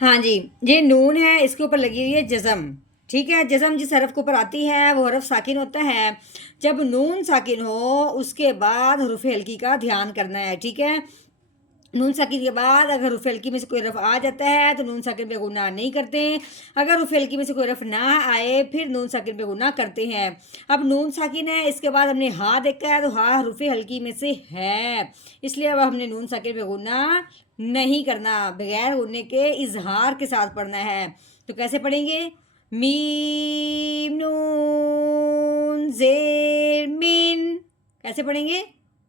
ہاں جی، یہ نون ہے، اس کے اوپر لگی ہوئی ہے جزم، ٹھیک ہے۔ جزم جس حرف کے اوپر آتی ہے وہ حرف ساکن ہوتا ہے۔ جب نون ساکن ہو اس کے بعد حروف ہلکی کا دھیان کرنا ہے، ٹھیک ہے۔ نون ساکن کے بعد اگر حروف ہلکی میں سے کوئی حرف آ جاتا ہے تو نون ساکن پہ غنہ نہیں کرتے، اگر حروف ہلکی میں سے کوئی حرف نہ آئے پھر نون ساکن پہ غنہ کرتے ہیں۔ اب نون ساکن ہے، اس کے بعد ہم نے ہاں دیکھا ہے تو ہاں حروف ہلکی میں سے ہے، اس لیے اب ہم نے نون ساکن پہ غنہ نہیں کرنا، بغیر غنے کے اظہار کے ساتھ پڑھنا ہے۔ تو کیسے پڑھیں گے؟ میم نون زیر مین، کیسے پڑھیں گے؟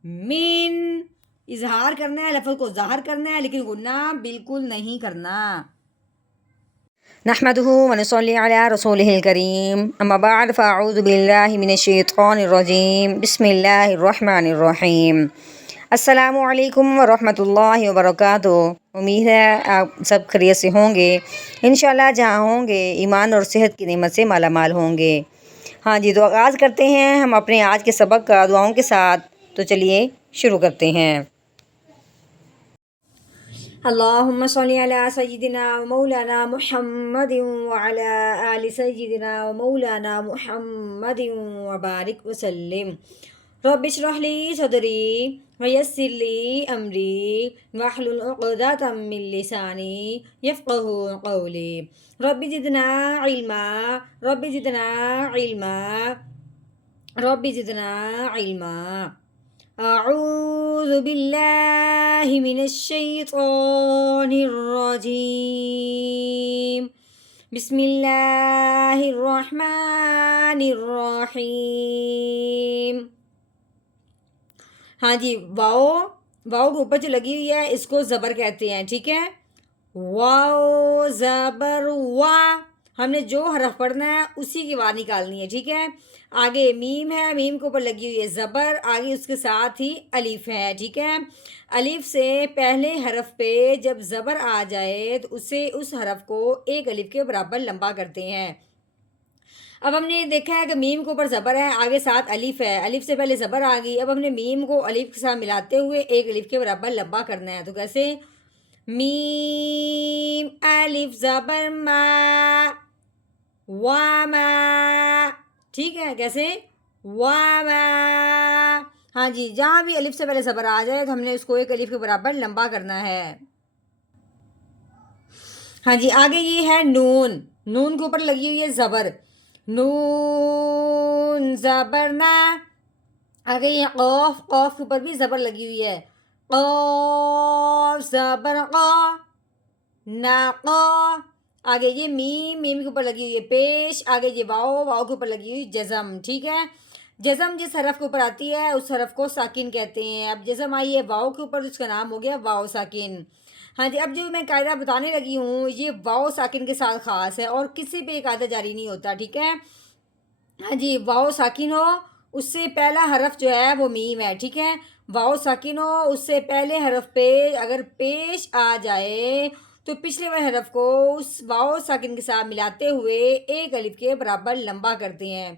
مین، اظہار کرنا ہے، لفظ کو ظاہر کرنا ہے، لیکن غنہ بالکل نہیں کرنا۔ نحمده ونصلي على رسوله الكريم اما بعد فاعوذ بالله من الشیطان الرجیم بسم اللہ الرحمن الرحیم۔ السلام علیکم ورحمۃ اللہ وبرکاتہ۔ امید ہے آپ سب خیریت سے ہوں گے، انشاءاللہ جہاں ہوں گے ایمان اور صحت کی نعمت سے مالا مال ہوں گے۔ ہاں جی، تو آغاز کرتے ہیں ہم اپنے آج کے سبق کا دعاؤں کے ساتھ، تو چلیے شروع کرتے ہیں۔ اللہم صلی علی سیدنا و مولانا محمد وعلی آل سیدنا و مولانا محمد وبارک وسلم۔ رب اشرح لی صدری ویسر لی امری واحلل عقدۃ من لسانی یفقہوا قولی۔ رب زدنا علما، رب زدنا علما، رب زدنا علما۔ اعوذ باللہ من الشیطان الرجیم، بسم اللہ الرحمن الرحیم۔ ہاں جی، واؤ کے اوپر جو لگی ہوئی ہے اس کو زبر کہتے ہیں، ٹھیک ہے۔ واؤ زبر وا، ہم نے جو حرف پڑھنا ہے اسی کی آواز نکالنی ہے، ٹھیک ہے۔ آگے میم ہے، میم کے اوپر لگی ہوئی ہے زبر، آگے اس کے ساتھ ہی الف ہے، ٹھیک ہے۔ الف سے پہلے حرف پہ جب زبر آ جائے تو اس حرف کو ایک الف کے برابر لمبا کرتے ہیں۔ اب ہم نے دیکھا ہے کہ میم کے اوپر زبر ہے، آگے ساتھ الف ہے، الف سے پہلے زبر آ گئی، اب ہم نے میم کو الف کے ساتھ ملاتے ہوئے ایک الف کے برابر لمبا کرنا ہے۔ تو کیسے؟ میم الف زبر ما، واما، ٹھیک ہے۔ کیسے؟ واما۔ ہاں جی، جہاں بھی الف سے پہلے زبر آ جائے تو ہم نے اس کو ایک الف کے برابر لمبا کرنا ہے۔ ہاں جی، آگے یہ ہے نون، نون کے اوپر لگی ہوئی ہے زبر، نون زبر نا۔ آگے یہ قاف، قاف کے اوپر بھی زبر لگی ہوئی ہے، قاف زبر قا، ناقا۔ آگے یہ میم، میم کے اوپر لگی ہوئی ہے پیش، آگے یہ واؤ، واؤ کے اوپر لگی ہوئی جزم، ٹھیک ہے۔ جزم جس حرف کے اوپر آتی ہے اس حرف کو ساکن کہتے ہیں۔ اب جزم آئی ہے واؤ کے اوپر، اس کا نام ہو گیا واؤ ساکن۔ ہاں جی، اب جو میں قاعدہ بتانے لگی ہوں یہ واؤ ساکن کے ساتھ خاص ہے اور کسی پہ یہ قاعدہ جاری نہیں ہوتا، ٹھیک ہے۔ ہاں جی، واؤ ساکن ہو اس سے پہلا حرف جو ہے وہ میم ہے، ٹھیک ہے۔ واؤ ساکن ہو اس سے پہلے حرف پہ اگر پیش آ جائے تو پچھلے والے حرف کو اس واؤ ساکن کے ساتھ ملاتے ہوئے ایک الف کے برابر لمبا کرتے ہیں۔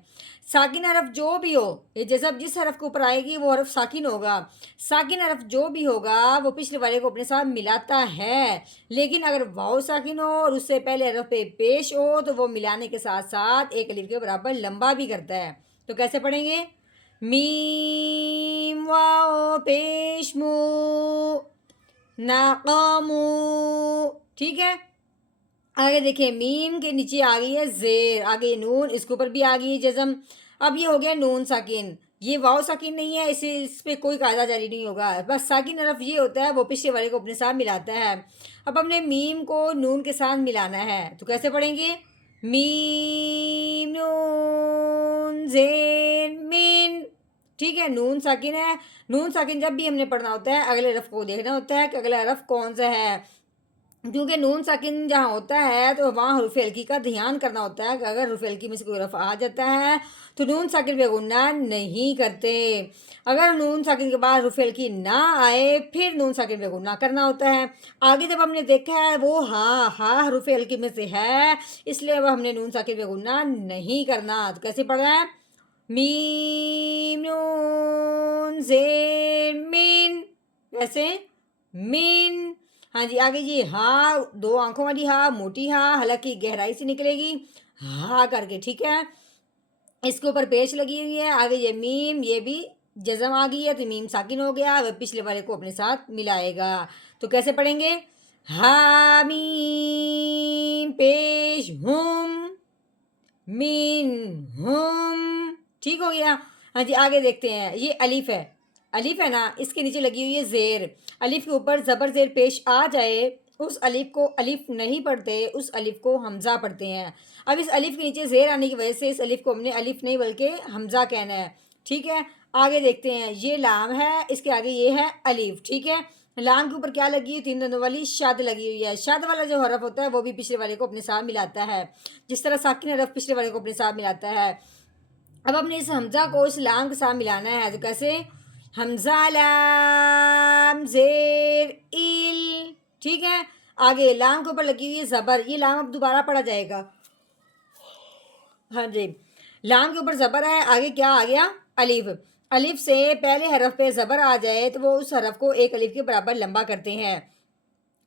ساکن حرف جو بھی ہو، یہ جزم جس حرف کے اوپر آئے گی وہ حرف ساکن ہوگا، ساکن حرف جو بھی ہوگا وہ پچھلے والے کو اپنے ساتھ ملاتا ہے، لیکن اگر واؤ ساکن ہو اور اس سے پہلے حرف پہ پیش ہو تو وہ ملانے کے ساتھ ساتھ ایک الف کے برابر لمبا بھی کرتا ہے۔ تو کیسے پڑھیں گے؟ میم واؤ پیش مو، ناقامو، ٹھیک ہے۔ آگے دیکھیں میم کے نیچے آ گئی ہے زیر، آگے نون، اس کے اوپر بھی آ گئی ہے جزم۔ اب یہ ہو گیا نون ساکن، یہ واؤ ساکن نہیں ہے، اس پہ کوئی قاعدہ جاری نہیں ہوگا، بس ساکن حرف یہ ہوتا ہے وہ پچھلے والے کو اپنے ساتھ ملاتا ہے۔ اب ہم نے میم کو نون کے ساتھ ملانا ہے، تو کیسے پڑھیں گے؟ میم نون زیر مین، ٹھیک ہے۔ نون ساکن ہے، نون ساکن جب بھی ہم نے پڑھنا ہوتا ہے اگلے حرف کو دیکھنا ہوتا ہے کہ اگلا حرف کون سا ہے، کیونکہ نون ساکن جہاں ہوتا ہے تو وہاں حروف ہلکی کا دھیان کرنا ہوتا ہے کہ اگر حروف ہلکی میں سے کوئی حرف آ جاتا ہے تو نون ساکن پہ غنہ نہیں کرتے، اگر نون ساکن کے بعد حروف ہلکی نہ آئے پھر نون ساکن پہ غنہ کرنا ہوتا ہے۔ آگے جب ہم نے دیکھا ہے وہ ہاں، ہاں حروف ہلکی میں سے ہے، اس لیے اب ہم نے نون ساکن پہ غنہ نہیں کرنا۔ تو کیسے پڑھنا ہے؟ میم نون زیر مین، کیسے؟ مین۔ ہاں جی آگے جی ہاں، 2 آنکھوں والی ہاں، موٹی ہاں، حلق کی گہرائی سے نکلے گی ہاں کر کے، ٹھیک ہے، اس کے اوپر پیش لگی ہوئی ہے. آگے یہ میم، یہ بھی جزم آ گئی ہے تو میم ساکن ہو گیا، وہ پچھلے والے کو اپنے ساتھ ملائے گا. تو کیسے پڑھیں گے؟ حامیم پیش ہم مین ہم، ٹھیک ہو گیا. ہاں جی آگے دیکھتے ہیں، یہ الف ہے، الف ہے نا، اس کے نیچے لگی ہوئی ہے زیر. الف کے اوپر زبر زیر پیش آ جائے اس الف کو الف نہیں پڑھتے، اس الف کو حمزہ پڑھتے ہیں. اب اس الف کے نیچے زیر آنے کی وجہ سے اس الف کو ہم نے الف نہیں بلکہ حمزہ کہنا ہے، ٹھیک ہے. آگے دیکھتے ہیں، یہ لام ہے، اس کے آگے یہ ہے الف، ٹھیک ہے. لام کے اوپر کیا لگی ہے؟ 3 دندوں والی شاد لگی ہوئی ہے. شاد والا جو حرف ہوتا ہے وہ بھی پچھلے والے کو اپنے ساتھ ملاتا ہے، جس طرح ساکن حرف پچھلے والے کو اپنے ساتھ ملاتا ہے. اب ہم نے اس حمزہ کو اس لام کے ساتھ ملانا ہے، تو کیسے؟ حمزہ لام زیر ایل، ٹھیک ہے. آگے لام کے اوپر لگی ہوئی ہے زبر، یہ لام اب دوبارہ پڑھا جائے گا. ہاں جی لام کے اوپر زبر ہے، آگے کیا آ گیا؟ الف. الف سے پہلے حرف پہ زبر آ جائے تو وہ اس حرف کو ایک الف کے برابر لمبا کرتے ہیں.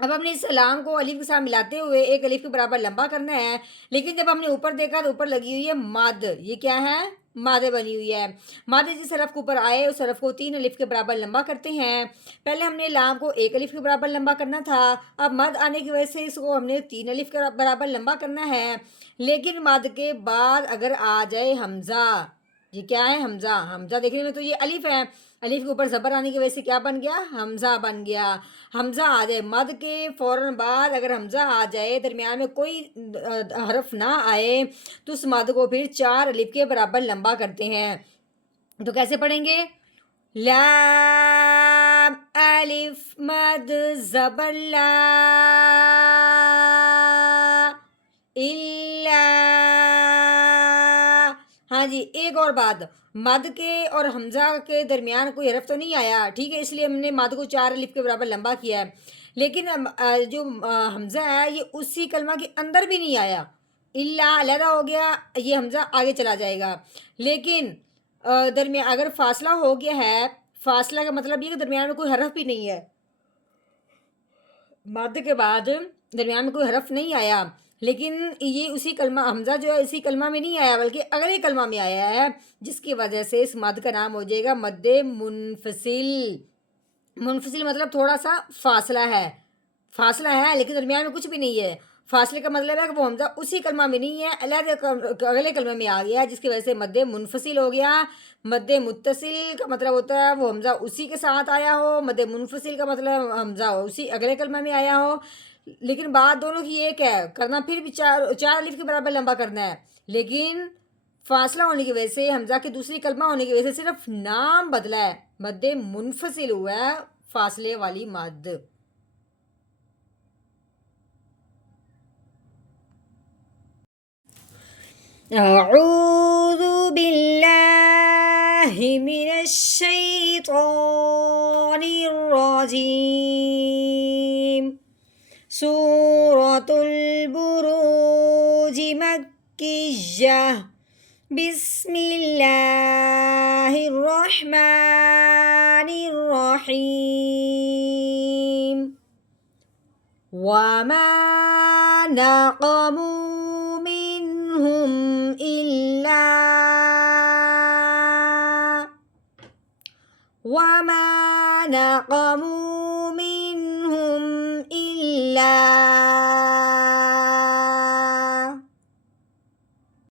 اب ہم نے اس لام کو الف کے ساتھ ملاتے ہوئے ایک الف کے برابر لمبا کرنا ہے، لیکن جب ہم نے اوپر دیکھا تو اوپر لگی ہوئی ہے مد. یہ کیا ہے؟ مادے بنی ہوئی ہے. مادے جس حرف کے اوپر آئے اس حرف کو 3 الف کے برابر لمبا کرتے ہیں. پہلے ہم نے لام کو 1 الف کے برابر لمبا کرنا تھا، اب مد آنے کی وجہ سے اس کو ہم نے 3 الف کے برابر لمبا کرنا ہے. لیکن مد کے بعد اگر آ جائے حمزہ، یہ کیا ہے؟ حمزہ. حمزہ دیکھنے میں تو یہ الف ہے، الف کے اوپر زبر آنے کی وجہ سے کیا بن گیا؟ حمزہ بن گیا. حمزہ آ جائے، مد کے فوراً بعد اگر حمزہ آ جائے، درمیان میں کوئی حرف نہ آئے، تو اس مد کو پھر 4 الف کے برابر لمبا کرتے ہیں. تو کیسے پڑھیں گے؟ لام الف مد زبر لا الا. ہاں جی ایک اور بات، مد کے اور حمزہ کے درمیان کوئی حرف تو نہیں آیا، ٹھیک ہے، اس لیے ہم نے مد کو 4 الف کے برابر لمبا کیا ہے. لیکن جو حمزہ ہے یہ اسی کلمہ کے اندر بھی نہیں آیا، الا علیحدہ ہو گیا، یہ حمزہ آگے چلا جائے گا. لیکن درمیان اگر فاصلہ ہو گیا ہے، فاصلہ کا مطلب یہ کہ درمیان میں کوئی حرف بھی نہیں ہے، مد کے بعد درمیان میں کوئی حرف نہیں آیا، لیکن یہ اسی کلمہ حمزہ جو ہے اسی کلمہ میں نہیں آیا بلکہ اگلے کلمہ میں آیا ہے، جس کی وجہ سے اس مد کا نام ہو جائے گا مد منفصل. منفصل مطلب تھوڑا سا فاصلہ ہے، فاصلہ ہے لیکن درمیان میں کچھ بھی نہیں ہے. فاصلے کا مطلب ہے کہ وہ حمزہ اسی کلمہ میں نہیں ہے، علیحدہ اگلے کلمے میں آ گیا، جس کی وجہ سے مد منفصل ہو گیا. مد متصل کا مطلب ہوتا ہے وہ حمزہ اسی کے ساتھ آیا ہو، مد منفصل کا مطلب حمزہ اسی اگلے کلمہ میں آیا ہو. لیکن بات دونوں کی ایک ہے، کرنا پھر بھی 4 الف کے برابر لمبا کرنا ہے، لیکن فاصلہ ہونے کی وجہ سے حمزہ کی دوسری کلمہ ہونے کی وجہ سے صرف نام بدلا ہے، مد منفصل ہوا ہے، فاصلے والی مد. اعوذ باللہ من الشیطان الرجیم. سورۃ البروج مکیہ. بسم اللہ الرحمن الرحیم. وما نقموا منهم إلا وما نقموا